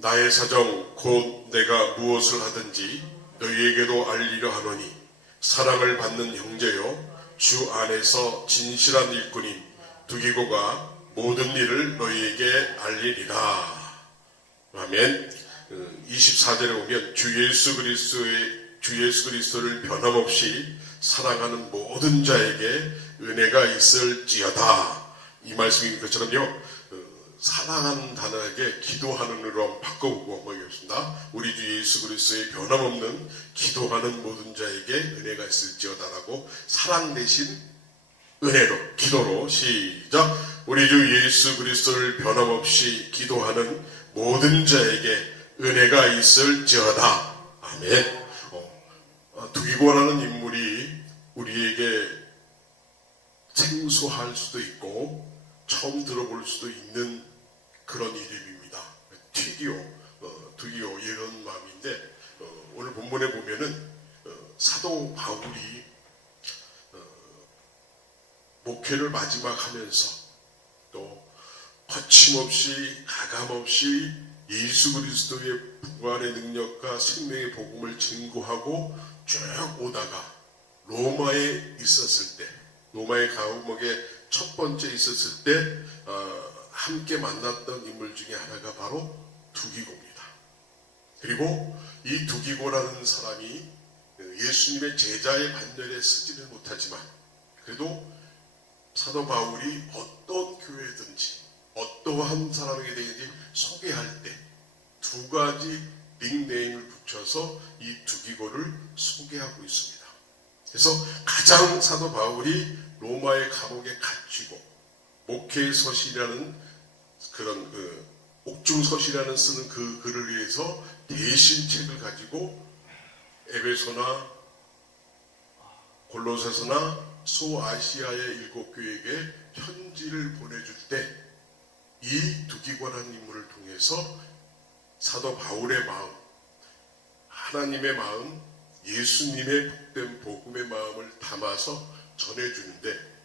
나의 사정 곧 내가 무엇을 하든지 너희에게도 알리려 하노니 사랑을 받는 형제요 주 안에서 진실한 일꾼인 두기고가 모든 일을 너희에게 알리리라. 아멘. 24절에 보면 주 예수 그리스도를 변함없이 사랑하는 모든 자에게 은혜가 있을지어다. 이 말씀인 것처럼요. 사랑하는 단어에게 기도하는으로 한번 바꿔보고 보겠습니다. 우리 주 예수 그리스도의 변함없는 기도하는 모든 자에게 은혜가 있을지어다라고 사랑 대신 은혜로 기도로 시작. 우리 주 예수 그리스도를 변함없이 기도하는 모든 자에게 은혜가 있을지어다. 아멘. 두기고라는 인물이 우리에게 생소할 수도 있고 처음 들어볼 수도 있는 그런 이름입니다. 두기고 이런 마음인데 오늘 본문에 보면은 사도 바울이 목회를 마지막 하면서 또 거침없이 가감없이 예수 그리스도의 부활의 능력과 생명의 복음을 증거하고 쭉 오다가 로마에 있었을 때, 로마의 감옥에 첫 번째 있었을 때 함께 만났던 인물 중에 하나가 바로 두기고입니다. 그리고 이 두기고라는 사람이 예수님의 제자의 반열에 서지를 못하지만 그래도 사도 바울이 어떤 교회든지 어떠한 사람에게 되든지 소개할 때 두 가지 닉네임을 붙여서 이 두기고를 소개하고 있습니다. 그래서 가장 사도 바울이 로마의 감옥에 갇히고 목회의 서신이라는 그런 옥중 서신이라는 쓰는 그 글을 위해서 대신 책을 가지고 에베소나 골로새서나 소아시아의 7교회에게 편지를 보내줄 때 이 두기고라는 인물을 통해서 사도 바울의 마음, 하나님의 마음, 예수님의 복된 복음의 마음을 담아서 전해주는데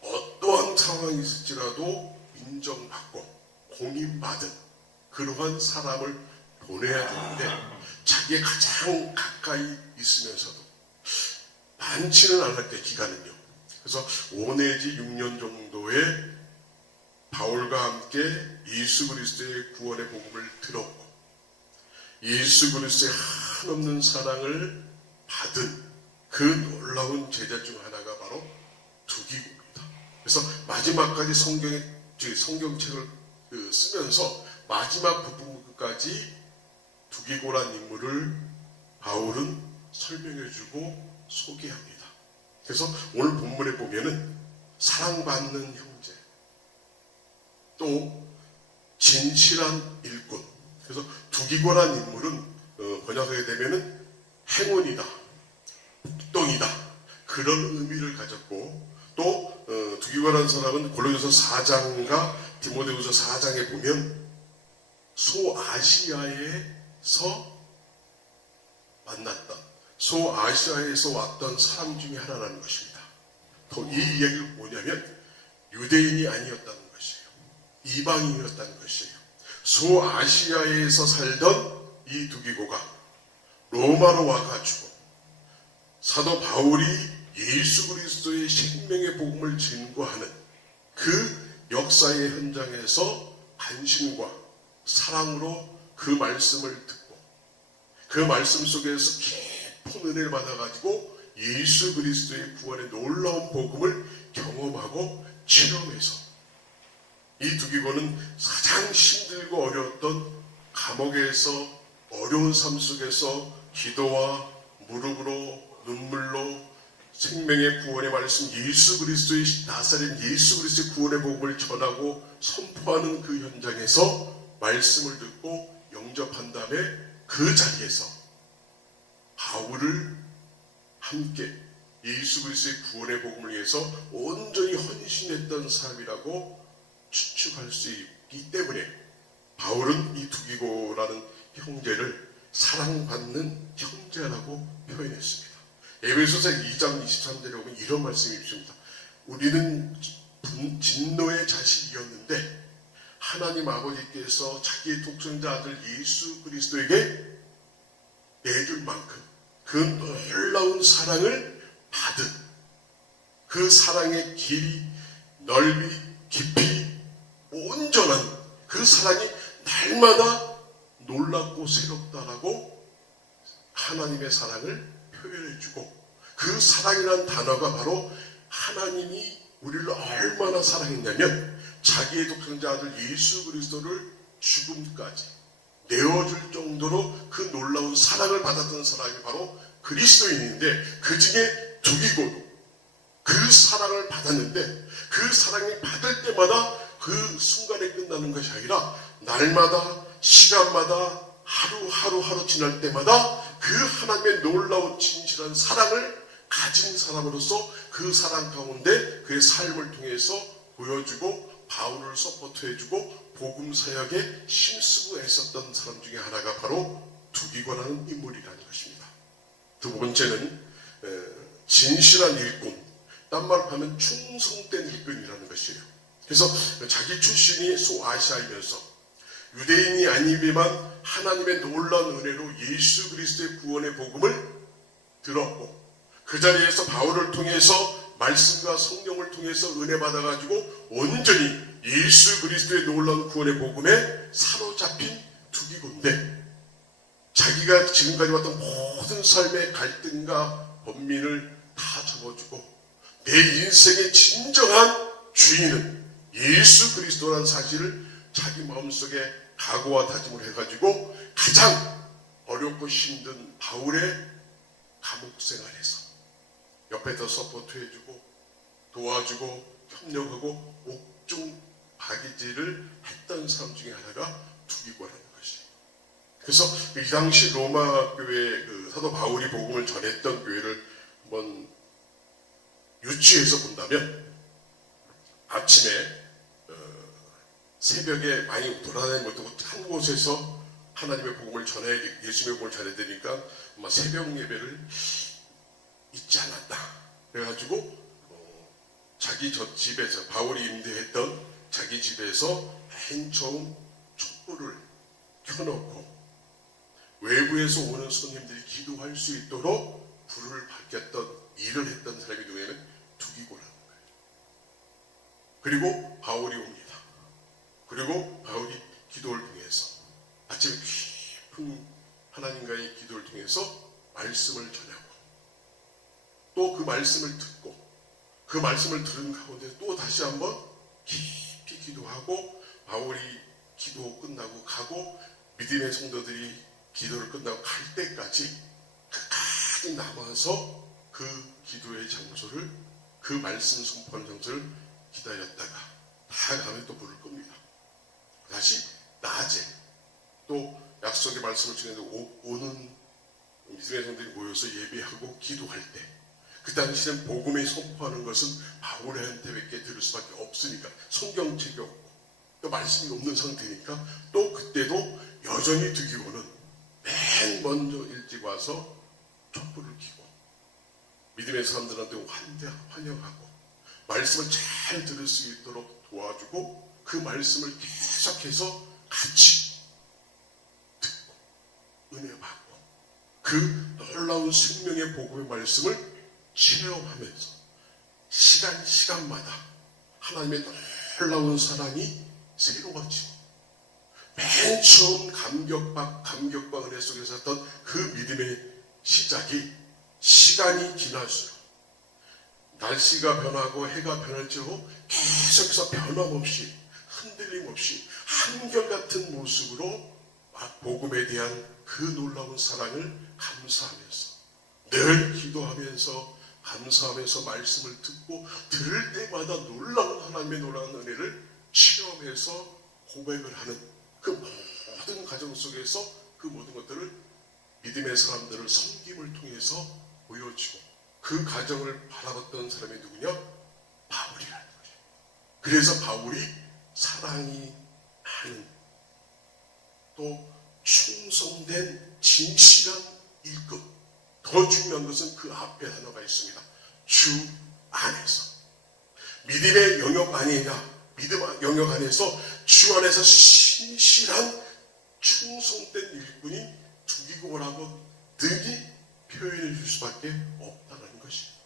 어떠한 상황이 있을지라도 인정받고 공인받은 그러한 사람을 보내야 되는데 자기의 가장 가까이 있으면서도 많지는 않을 때 기간은요. 그래서 5 내지 6년 정도의 바울과 함께 예수 그리스도의 구원의 복음을 들었고 예수 그리스도의 한없는 사랑을 받은 그 놀라운 제자 중 하나가 바로 두기고입니다. 그래서 마지막까지 성경책을 쓰면서 마지막 부분까지 두기고란 인물을 바울은 설명해주고 소개합니다. 그래서 오늘 본문에 보면은 사랑받는 형제, 또 진실한 일꾼. 그래서 두기고란 인물은 번역하게 되면은 행운이다, 복덩이다 그런 의미를 가졌고 또 두기고라는 사람은 골로새서 4장과 디모데후서 4장에 보면 소아시아에서 만났던 소아시아에서 왔던 사람 중에 하나라는 것입니다. 또 이 이야기가 뭐냐면 유대인이 아니었다는 것이에요. 이방인이었다는 것이에요. 소아시아에서 살던 이 두기고가 로마로 와가지고 사도 바울이 예수 그리스도의 생명의 복음을 증거하는 그 역사의 현장에서 관심과 사랑으로 그 말씀을 듣고 그 말씀 속에서 깊은 은혜를 받아가지고 예수 그리스도의 구원의 놀라운 복음을 경험하고 체험해서 이 두기고는 가장 힘들고 어려웠던 감옥에서 어려운 삶 속에서 기도와 무릎으로 눈물로 생명의 구원의 말씀 예수 그리스도의 나사렛 예수 그리스도의 구원의 복음을 전하고 선포하는 그 현장에서 말씀을 듣고 영접한 다음에 그 자리에서 바울을 함께 예수 그리스도의 구원의 복음을 위해서 온전히 헌신했던 사람이라고 추측할 수 있기 때문에 바울은 이 두기고라는 형제를 사랑받는 형제라고 표현했습니다. 에베소서 2장 23절에 보면 이런 말씀이 있습니다. 우리는 진노의 자식이었는데 하나님 아버지께서 자기의 독생자 아들 예수 그리스도에게 내줄 만큼 그 놀라운 사랑을 받은 그 사랑의 길이, 넓이, 깊이, 온전한 그 사랑이 날마다 놀랍고 새롭다라고 하나님의 사랑을 표현해주고, 그 사랑이라는 단어가 바로 하나님이 우리를 얼마나 사랑했냐면 자기의 독생자 아들 예수 그리스도를 죽음까지 내어줄 정도로 그 놀라운 사랑을 받았던 사람이 바로 그리스도인인데, 그 중에 두기고도 그 사랑을 받았는데 그 사랑이 받을 때마다 그 순간에 끝나는 것이 아니라 날마다 시간마다 하루 지날 때마다 그 하나님의 놀라운 진실한 사랑을 가진 사람으로서 그 사랑 가운데 그의 삶을 통해서 보여주고 바울을 서포트해주고 복음 사역에 힘쓰고 애썼던 사람 중에 하나가 바로 두기고라는 인물이라는 것입니다. 두 번째는 진실한 일꾼, 딴 말로 하면 충성된 일꾼이라는 것이에요. 그래서 자기 출신이 소아시아이면서 유대인이 아니지만 하나님의 놀라운 은혜로 예수 그리스도의 구원의 복음을 들었고, 그 자리에서 바울을 통해서 말씀과 성령을 통해서 은혜 받아가지고 온전히 예수 그리스도의 놀라운 구원의 복음에 사로잡힌 두기고인데, 자기가 지금까지 왔던 모든 삶의 갈등과 번민을 다 접어주고 내 인생의 진정한 주인은 예수 그리스도라는 사실을 자기 마음속에 각오와 다짐을 해가지고 가장 어렵고 힘든 바울의 감옥 생활에서 옆에서 서포트해주고 도와주고 협력하고 옥중 박이질을 했던 사람 중에 하나가 두기고라는 것이에요. 그래서 이 당시 로마 교회 사도 바울이 복음을 전했던 교회를 한번 유추해서 본다면, 아침에 새벽에 많이 돌아다니지 못하고 한 곳에서 하나님의 복음을 전해야, 예수님의 복음을 전해야 되니까 아마 새벽 예배를 잊지 않았다. 그래가지고 자기 집에서, 바울이 임대했던 자기 집에서 맨 처음 촛불을 켜놓고 외부에서 오는 손님들이 기도할 수 있도록 불을 밝혔던 일을 했던 사람이 누구냐면 두기고라는 거예요. 그리고 바울이 옵니다. 그리고 바울이 기도를 통해서 아침에 깊은 하나님과의 기도를 통해서 말씀을 전하고, 또 그 말씀을 듣고 그 말씀을 들은 가운데 또 다시 한번 깊이 기도하고, 바울이 기도 끝나고 가고 믿음의 성도들이 기도를 끝나고 갈 때까지 끝까지 남아서 그 기도의 장소를, 그 말씀 선포하는 장소를 기다렸다가 다 가면 또 불을 끕니다. 다시 낮에 또 약속의 말씀을 전해서 오는 믿음의 성도들이 모여서 예배하고 기도할 때, 그 당시에는 복음을 선포하는 것은 바울한테밖에 들을 수밖에 없으니까, 성경책이 없고 또 말씀이 없는 상태니까, 또 그때도 여전히 두기고는 맨 먼저 일찍 와서 촛불을 켜고 믿음의 사람들한테 환영하고 말씀을 잘 들을 수 있도록 도와주고, 그 말씀을 계속해서 같이 듣고 은혜 받고 그 놀라운 생명의 복음의 말씀을 체험하면서 시간마다 하나님의 놀라운 사랑이 새로워지고, 맨 처음 감격과 은혜 속에서 했던 그 믿음의 시작이 시간이 지날수록, 날씨가 변하고 해가 변할수록 계속해서 변함없이 흔들림 없이 한결같은 모습으로 복음에 대한 그 놀라운 사랑을 감사하면서, 늘 기도하면서 감사하면서 말씀을 듣고 들을 때마다 놀라운 하나님의 놀라운 은혜를 체험해서 고백을 하는 그 모든 과정 속에서 그 모든 것들을 믿음의 사람들을 섬김을 통해서 보여주고, 그 과정을 바라봤던 사람이 누구냐? 바울이라는 거예요. 그래서 바울이 사랑이 많은, 또 충성된 진실한 일꾼, 더 중요한 것은 그 앞에 단어가 있습니다. 주 안에서. 믿음의 영역 아니냐, 믿음 영역 안에서 주 안에서 신실한 충성된 일꾼이 두기고라고 능히 표현해 줄 수밖에 없다는 것입니다.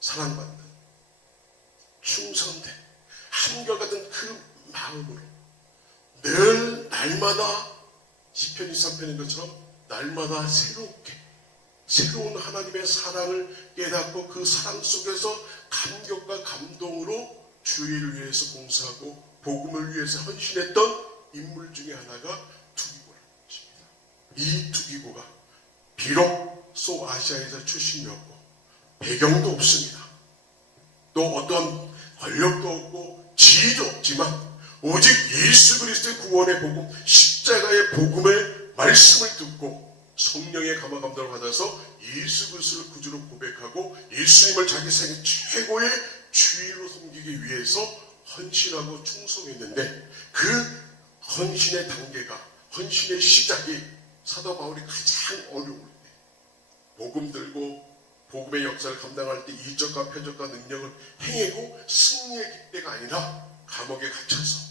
사랑받는 충성된 한결같은 그 마음으로 늘 날마다 시편 23편인 것처럼 날마다 새로운 하나님의 사랑을 깨닫고 그 사랑 속에서 감격과 감동으로 주의 일을 위해서 봉사하고 복음을 위해서 헌신했던 인물 중에 하나가 두기고라는 것입니다. 이 두기고가 비록 소아시아에서 출신이었고 배경도 없습니다. 또 어떤 권력도 없고 지위도 없지만 오직 예수 그리스도의 구원의 복음, 십자가의 복음의 말씀을 듣고 성령의 감화 감동을 받아서 예수 그리스도를 구주로 고백하고 예수님을 자기 생애 최고의 주인으로 섬기기 위해서 헌신하고 충성했는데 그 헌신의 단계가, 헌신의 시작이 사도 바울이 가장 어려울 때 복음 들고 복음의 역사를 감당할 때 이적과 표적과 능력을 행하고 승리의 때가 아니라 감옥에 갇혀서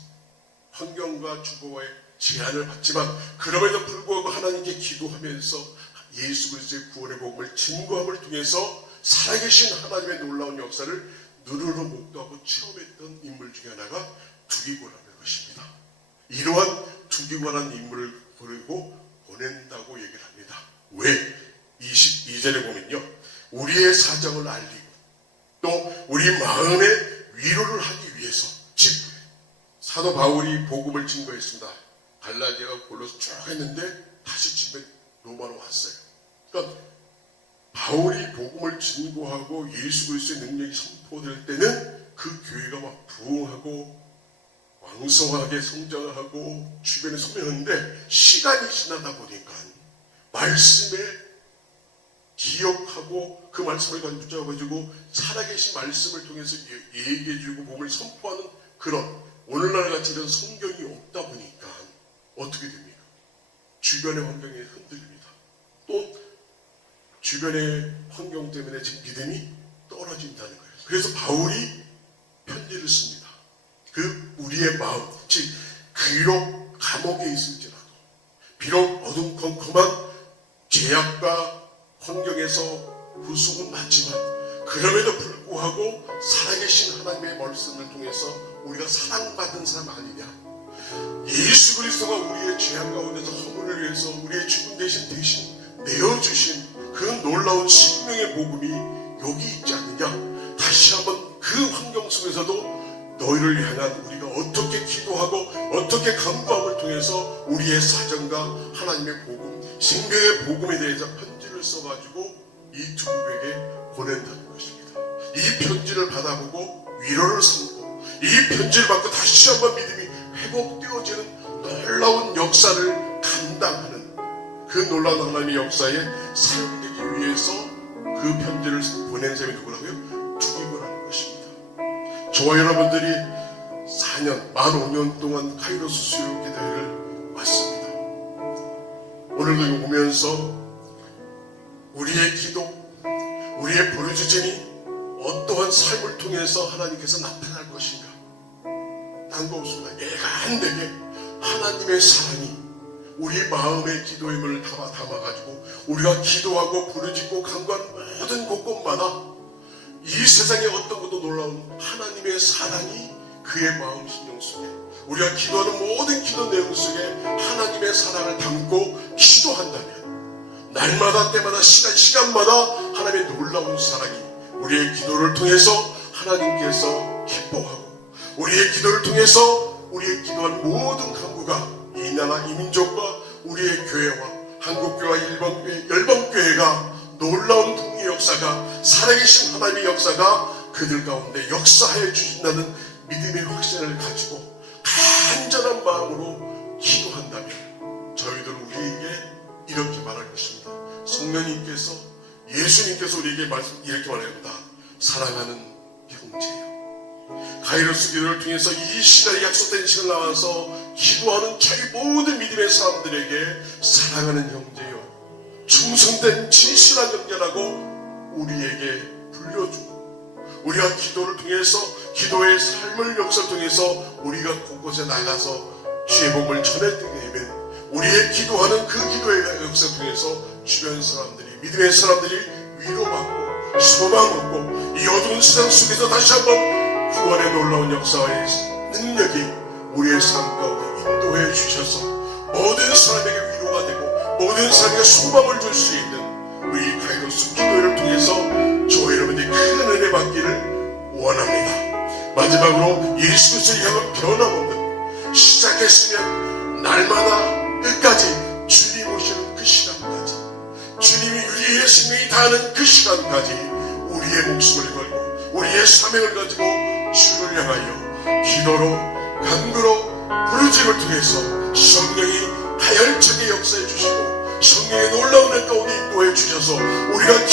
환경과 주거와의 제한을 받지만 그럼에도 불구하고 하나님께 기도하면서 예수 그리스도의 구원의 복음을 증거함을 통해서 살아계신 하나님의 놀라운 역사를 눈으로 목도하고 체험했던 인물 중에 하나가 두기고라는 것입니다. 이러한 두기고라는 인물을 부르고 보낸다고 얘기를 합니다. 왜? 22절에 보면요, 우리의 사정을 알리고 또 우리 마음의 위로를 하기 위해서, 즉 사도 바울이 복음을 증거했습니다. 갈라디아가 골로새 쭉 했는데 다시 집에 로마로 왔어요. 그러니까 바울이 복음을 증거하고 예수 그리스도의 능력이 선포될 때는 그 교회가 막 부흥하고 왕성하게 성장하고 주변에 소명하는데 시간이 지나다 보니까 말씀에 기억하고 그 말씀을 붙잡아가지고 살아계신 말씀을 통해서 얘기해주고 복음을 선포하는 그런 오늘날 같이 이런 성경이 없다 보니까 어떻게 됩니까? 주변의 환경이 흔들립니다. 또 주변의 환경 때문에 지금 믿음이 떨어진다는 거예요. 그래서 바울이 편지를 씁니다. 그 우리의 마음, 즉 비록 감옥에 있을지라도 비록 어둠컴컴한 죄악과 환경에서 구속은 맞지만 그럼에도 불구하고 살아계신 하나님의 말씀을 통해서 우리가 사랑받은 사람 아니냐, 예수 그리스도가 우리의 죄악 가운데서 허물을 위해서 우리의 죽음 대신 내어주신 그 놀라운 생명의 복음이 여기 있지 않느냐. 다시 한번 그 환경 속에서도 너희를 향한 우리가 어떻게 기도하고 어떻게 간구함을 통해서 우리의 사정과 하나님의 복음, 생명의 복음에 대해서 편지를 써가지고 이 두부에게 보낸다는 것입니다. 이 편지를 받아보고 위로를 삼고 이 편지를 받고 다시 한번 믿음이 회복되어지는 놀라운 역사를 감당하는 그 놀라운 하나님의 역사에 사용되기 위해서 그 편지를 보낸 사람이 누구라고요? 두기고라는 것입니다. 저와 여러분들이 4년, 만 5년 동안 카이로스 수요기도회를 왔습니다. 오늘도 이거 보면서 우리의 기도, 우리의 부르짖음이 어떠한 삶을 통해서 하나님께서 나타날 것인가? 딴 거 없습니다. 애간되게 하나님의 사랑이 우리 마음의 기도의 문을 담아가지고 우리가 기도하고 부르짖고 간구하는 모든 곳곳마다 이 세상에 어떤 것도 놀라운 하나님의 사랑이 그의 마음 심령 속에, 우리가 기도하는 모든 기도 내용 속에 하나님의 사랑을 담고 기도한다면 날마다 때마다 시간마다 하나님의 놀라운 사랑이 우리의 기도를 통해서 하나님께서 기뻐하고 우리의 기도를 통해서 우리의 기도한 모든 간구가 이 나라 이 민족과 우리의 교회와 한국교회와 일본교회, 열방교회가 놀라운 통일 역사가, 살아계신 하나님의 역사가 그들 가운데 역사하여 주신다는 믿음의 확신을 가지고 간절한 마음으로 기도한다면 저희들은 우리에게 이렇게 말할 것입니다. 성령님께서, 예수님께서 우리에게 이렇게 말합니다. 사랑하는 형제여, 가이로스 기도를 통해서 이 시간에 약속된 시간 나와서 기도하는 저희 모든 믿음의 사람들에게 사랑하는 형제여, 충성된 진실한 형제라고 우리에게 불려주고 우리가 기도를 통해서 기도의 삶을 역사를 통해서 우리가 곳곳에 나가서 주의 복음을 전해드리게 되면 우리의 기도하는 그 기도의 역사를 통해서 주변 사람들이 믿음의 사람들이 위로받고 소망 얻고 이 어두운 세상 속에서 다시 한번 구원의 놀라운 역사의 능력이 우리의 삶 가운데 인도해 주셔서 모든 사람에게 위로가 되고 모든 사람에게 소망을 줄 수 있는 우리 카이로스 기도회를 통해서 저와 여러분들이 큰 은혜 받기를 원합니다. 마지막으로 예수 그리스도를 향한 변함없는 시작했으면 날마다 끝까지 주님 오시는 그 시간까지 주님이 우리의 생명이 다하는 그 시간까지 우리의 목숨을 걸고 우리의 사명을 가지고 주를 향하여 기도로 간구로 부르짖음을 통해서 성령이 다혈적인 역사해 주시고 성령의 놀라운 은혜 가운데 인도해 주셔서 우리가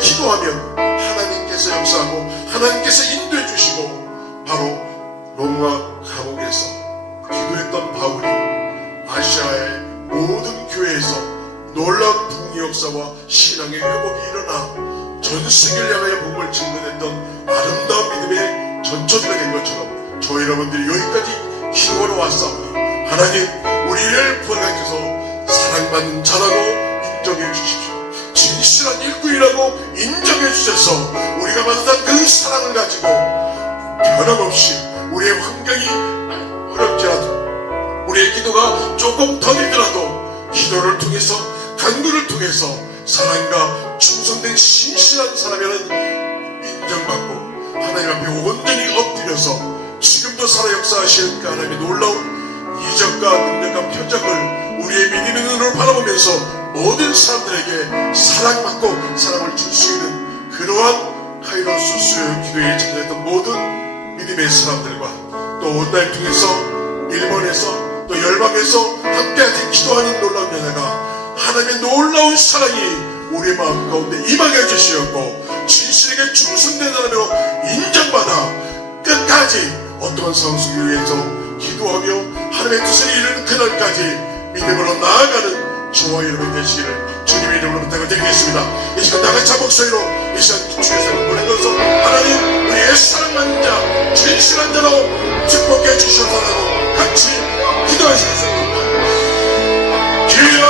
기도하면 하나님께서 역사하고 하나님께서 인도해 주시고 바로 로마 감옥에서 기도했던 바울이 아시아의 모든 교회에서 놀라운 북미 역사와 신앙의 회복이 일어나 전 세계를 향하여 복음을 증거했던 아름다운 믿음의 전초기가 된 것처럼 저 여러분들이 여기까지 기도하러 왔사오니 하나님 우리를 부활하셔서 사랑받는 자라고 인정해 주십시오. 진실한 일꾼이라고 인정해 주셔서 우리가 받은 그 사랑을 가지고 변함없이 우리의 환경이 어렵지라도 우리의 기도가 조금 더디더라도 기도를 통해서 간구를 통해서 사랑과 충성된 신실한 사람이라는 인정받고 하나님 앞에 온전히 엎드려서 지금도 살아 역사하시는 그 하나님의 놀라운 이적과 능력과 표적을 우리의 믿음의 눈으로 바라보면서 모든 사람들에게 사랑받고 사랑을 줄 수 있는 그러한 카이로스 수요 기도에 참여했던 모든 믿음의 사람들과 또 온라인 통해서 일본에서 또 열방에서 함께하지 기도하는 놀라운 연회가 하나님의 놀라운 사랑이 우리의 마음 가운데 임하게 해주시었고 진실에게 충성된 사람으로 인정받아 끝까지 어떠한 상황 속에 위해서 기도하며 하나님의 뜻을 이루는 그날까지 믿음으로 나아가는 저와 여러분 되시기를 주님의 이름으로 부탁을 드리겠습니다. 이 시간 다같이 한 목소리로 이 시간 주의 사랑을 보내면서 하나님 우리의 사랑받는 자 진실한 자로 축복해 주셔서라도 같이 기도하시겠습니다. 기도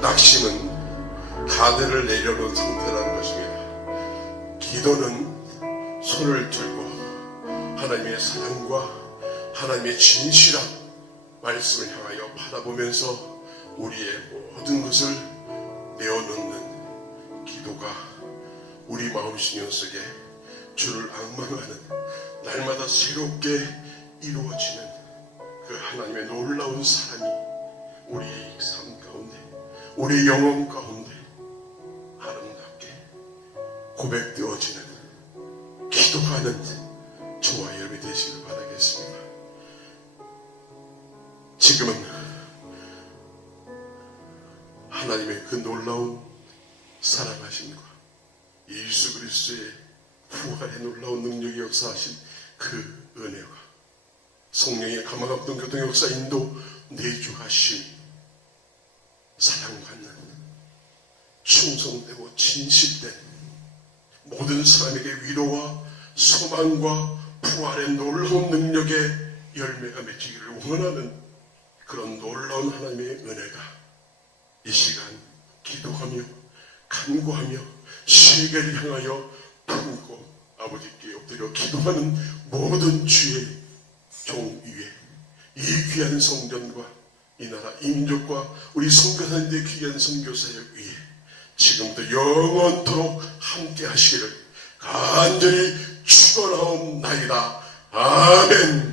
낙심은 가대를 내려놓은 상태라는 것입니다. 기도는 손을 들고 하나님의 사랑과 하나님의 진실한 말씀을 향하여 바라보면서 우리의 모든 것을 내어놓는 기도가 우리 마음심령 속에 주를 앙망하는 날마다 새롭게 이루어지는 그 하나님의 놀라운 사랑이 우리의 삶 가운데 우리의 영혼 가운데 아름답게 고백되어지는 기도하는 저와 여러분이 되시길 바라겠습니다. 지금은 하나님의 그 놀라운 사랑하심과 예수 그리스도의 부활의 놀라운 능력이 역사하신 그 은혜와 성령의 감화감동 교통 역사 인도 내주하심 사랑받는 충성되고 진실된 모든 사람에게 위로와 소망과 부활의 놀라운 능력의 열매가 맺히기를 원하는 그런 놀라운 하나님의 은혜가 이 시간 기도하며 간구하며 세계를 향하여 품고 아버지께 엎드려 기도하는 모든 주의 종 위에 이 귀한 성전과 이 나라 인족과 우리 선교사님들의 귀한 선교사역 위에 지금부터 영원토록 함께 하시기를 간절히 축원하옵나이다. 아멘.